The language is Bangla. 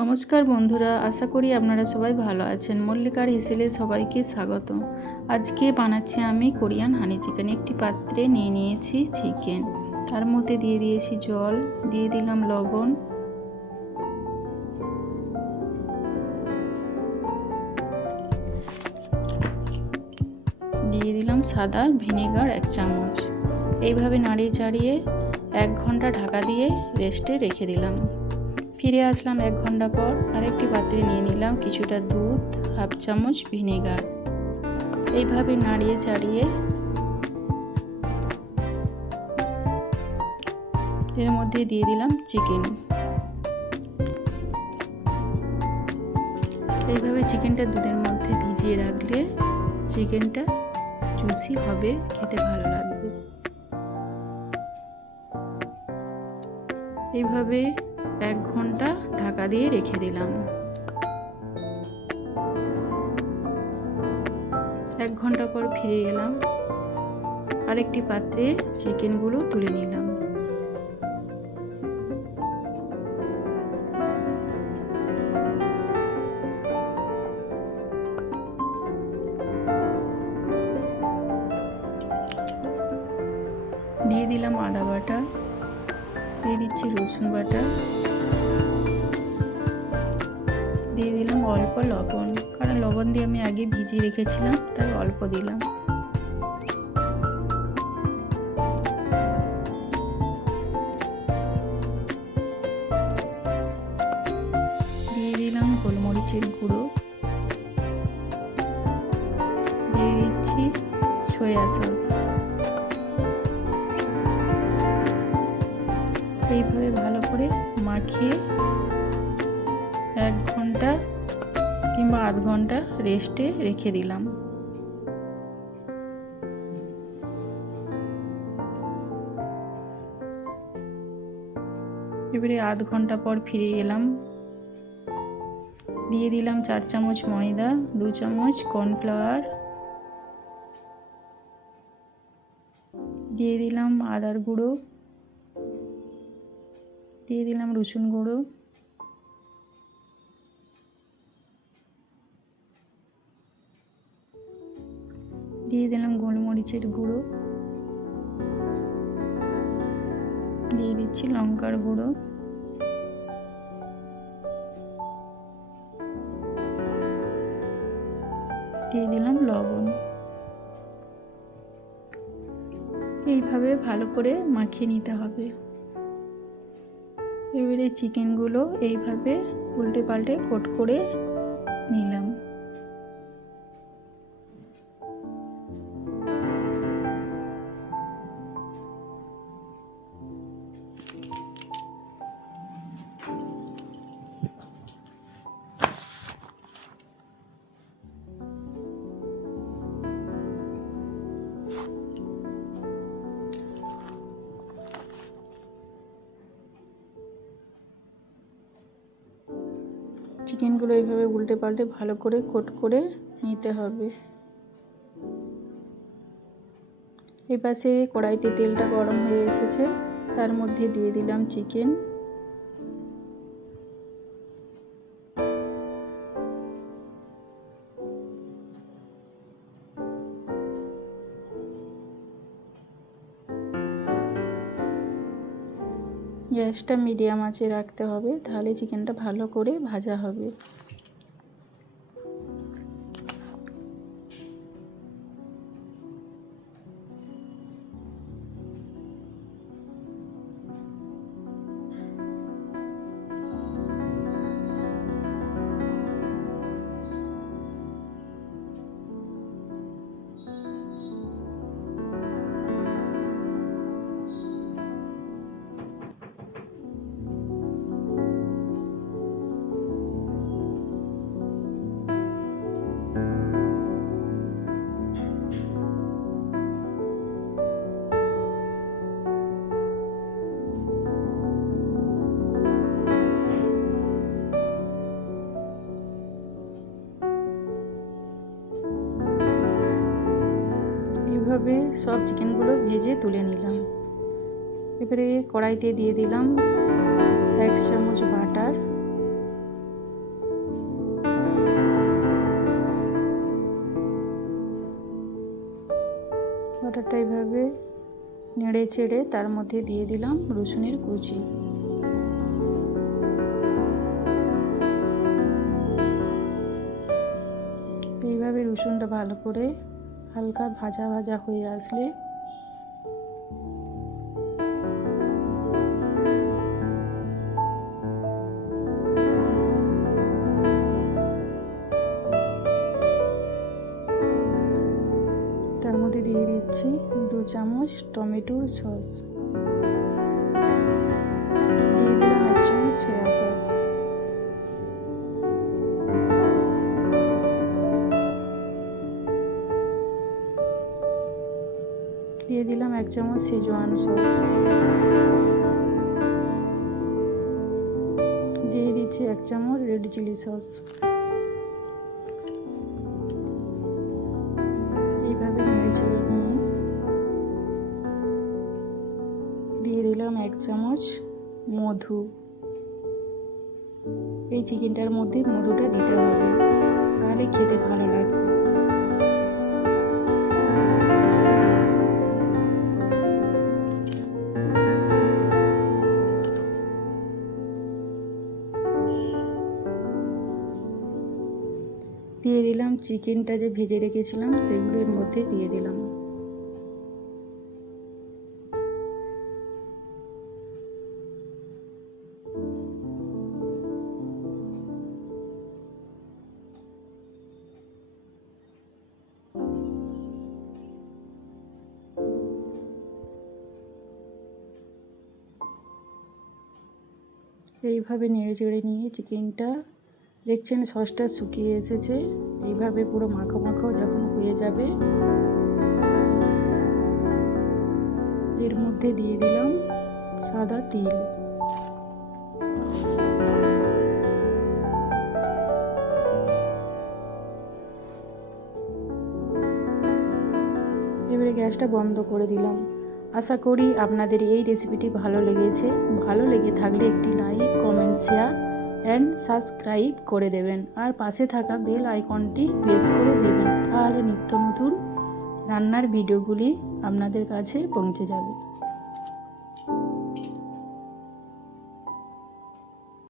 নমস্কার বন্ধুরা, আশা করি আপনারা সবাই ভালো আছেন। মল্লিকার হেসেলে সবাইকে স্বাগত। আজকে বানাচ্ছি আমি কোরিয়ান হানি চিকেন। একটি পাত্রে নিয়ে নিয়েছি চিকেন, তার মধ্যে দিয়ে দিয়েছি জল, দিয়ে দিলাম লবণ, দিয়ে দিলাম সাদা ভিনেগার 1 চামচ। এইভাবে নাড়িয়ে চাড়িয়ে 1 ঘন্টা ঢাকা দিয়ে রেস্টে রেখে দিলাম। ফিরে আসলাম 1 ঘন্টা পর। আরেকটি পাত্রে নিয়ে নিলাম কিছুটা দুধ, 1/2 চামচ ভিনেগার। এইভাবে নাড়িয়ে চাড়িয়ে এর মধ্যে দিয়ে দিলাম চিকেন। এইভাবে চিকেনটা দুধের মধ্যে ভিজিয়ে রাখলে চিকেনটা জুসি হবে, খেতে ভালো লাগবে। এইভাবে 1 ঘন্টা ঢাকা দিয়ে রেখে দিলাম। 1 ঘন্টা পর ফিরে এলাম। আরেকটি পাত্রে চিকেনগুলো তুলে নিলাম। দিয়ে দিলাম আদা বাটা, দিয়ে দিচ্ছি রসুন বাটা, দিয়ে দিলাম অল্প লবণ, কারণ লবণ দিয়ে আমি আগে ভিজিয়ে রেখেছিলাম, তাই অল্প দিলাম। দিয়ে দিলাম গোলমরিচের গুঁড়ো, দিয়ে দিচ্ছি সয়া সস। এইভাবে ভালো করে মাখিয়ে 1 ঘন্টা কিংবা আধ ঘন্টা রেস্টে রেখে দিলাম। এবারে আধ ঘন্টা পর ফিরে এলাম। দিয়ে দিলাম 4 চামচ ময়দা, 2 চামচ কর্নফ্লাওয়ার, দিয়ে দিলাম আদার গুঁড়ো, দিয়ে দিলাম রসুন গুঁড়ো, দিয়ে দিলাম গোলমরিচের গুঁড়ো, দিয়ে দিচ্ছি লঙ্কার গুঁড়ো, দিয়ে দিলাম লবণ। এইভাবে ভালো করে মাখিয়ে নিতে হবে। এবারে চিকেনগুলো এইভাবে উল্টে পাল্টে কোট করে নিলাম। চিকেনগুলো এইভাবে উল্টে পাল্টে ভালো করে কোট করে নিতে হবে। এই পাশে কড়াইতে তেলটা গরম হয়ে এসেছে, তার মধ্যে দিয়ে দিলাম চিকেন। গ্যাসটা মিডিয়াম আঁচে রাখতে হবে, তাহলে চিকেনটা ভালো করে ভাজা হবে। এইভাবে সব চিকেনগুলো ভেজে তুলে নিলাম। এবারে কড়াইতে দিয়ে দিলাম 1 চামচ বাটার, বাটারটা এইভাবে নেড়ে চেড়ে তার মধ্যে দিয়ে দিলাম রসুনের কুচি। এইভাবে রসুনটা ভালো করে হালকা ভাজা ভাজা হয়ে আসলে তার মধ্যে দিয়ে দিচ্ছি 2 চামচ টমেটোর সস, দিয়ে দিলাম 1 চামচ সয়া সস, দিয়ে দিলাম 1 চামচ শেজওয়ান সস, দিয়ে দিচ্ছি 1 চামচ রেড চিলি সস। এইভাবে নেড়ে চেড়ে নিয়ে দিয়ে দিলাম 1 চামচ মধু। এই চিকেনটার মধ্যে মধুটা দিতে হবে, তাহলে খেতে ভালো লাগবে। দিয়ে দিলাম চিকেনটা যে ভেজে রেখেছিলাম সেগুলো এর মধ্যে দিয়ে দিলাম। এইভাবে নেড়ে চেড়ে নিয়ে চিকেনটা দেখছেন সসটা শুকিয়ে এসেছে, এইভাবে পুরো মাখো মাখো যখন হয়ে যাবে এর মধ্যে দিয়ে দিলাম সাদা তিল। এবারে গ্যাসটা বন্ধ করে দিলাম। আশা করি আপনাদের এই রেসিপিটি ভালো লেগেছে। ভালো লেগে থাকলে একটি like, comment, share and subscribe করে দেবেন, আর পাশে থাকা বেল আইকনটি প্রেস করে দেবেন, তাহলে নিত্য নতুন রান্নার ভিডিওগুলি আপনাদের কাছে পৌঁছে যাবে।